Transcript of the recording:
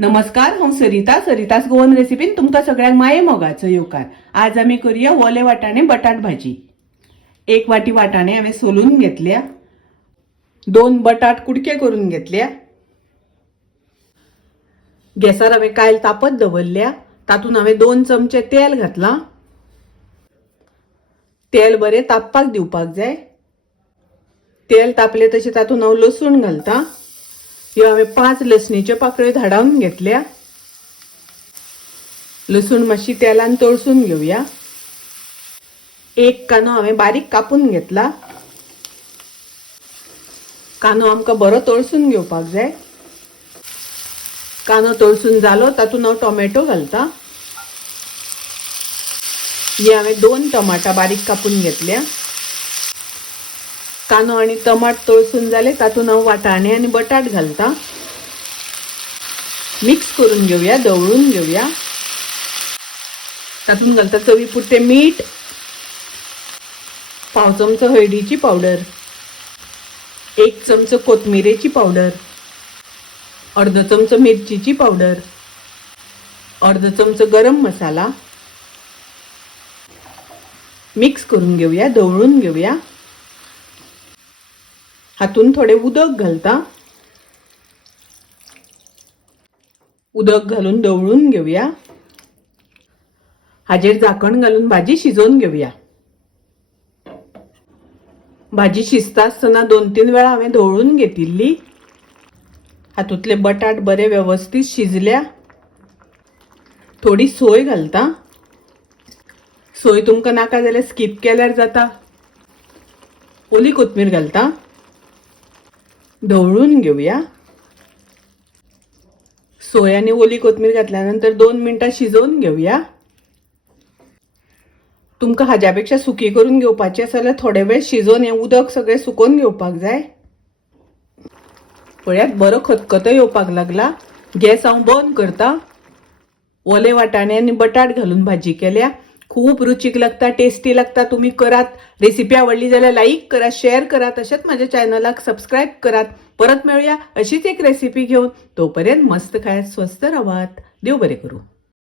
नमस्कार, हांव सरितास गोवन रेसिपीन तुमकां सगळ्यांक माये मोगाचो येवकार। आज आमी करूया ओले वाटाणे बटाट भाजी। एक वाटी वाटाणे हांवें सोलून घेतल्या, 2 बटाट कुडके करून घेतल्या। गॅसार हांवें कायल तापत दवरल्या, तातून हांवें 2 चमचे तेल घातला। तेल बरें तापपाक दिवपाक जाय। तेल तापले तशें तातून हांव लसूण घालता। ह्यो हांवें 5 लसणीच्यो पाकळ्यो धाडावन घेतल्या। लसूण मातशी तेलान तळसून घेवया। एक कांदो हांवें बारीक कापून घेतला। कांदो आमकां बरो तळसून घेवपाक जाय। कांदो तळसून जालो तातून हांव टोमॅटो घालता। हे हांवें 2 टमाटा बारीक कापून घेतल्या। कांदो आणि टमाट तळसून जाले तातून हांव वाटाणे आणि बटाट घालता। मिक्स करून घेवया, दवळून घेवया। तातून घालता चवी पुरते मीठ, पाव चमचो हळदीची पावडर, 1 चमचो कोथमिरेची पावडर, अर्धो चमचो मिरचीची पावडर, अर्धो चमचो गरम मसाला। मिक्स करून घेवया, दवळून घेवया। हातून थोडे उदक घालता। उदक घालून दवळून घेवया। हाजेर झाकण घालून भाजी शिजोवन घेवया। भाजी शिजता आसतना 2-3 वेळा हांवें दवळून घेतिल्ली। हातूंतले बटाट बरे व्यवस्थित शिजल्या। थोडी सोय घालता। सोय तुमकां नाका जाल्यार स्किप केल्यार जाता। ओली कोथमीर घालता। ढवळून घेवया। सोय आणि ओली कोथमीर घातल्यानंतर 2 मिनिटां शिजवून घेवया। तुमकां हाज्यापेक्षा सुकी करून घेवपाची आसा जाल्यार थोडे वेळ शिजोवन हे उदक सगळें सुकोवन घेवपाक जाय। पळयात बरो खतखतो येवपाक लागला। गॅस हांव बंद करता। ओले वाटाणे आणि बटाट घालून भाजी केल्या। खूप रुचीक लागता, टेस्टी लागता। तुम्ही करात। रेसिपी आवडली जाल्यार लाईक करा, शेअर करा। तशेंच माझ्या चॅनलाक सबस्क्राईब करात। परत मिळूया अशीच एक रेसिपी घेऊन। तोपर्यंत मस्त खायात, स्वस्त राहात। देव बरे करू।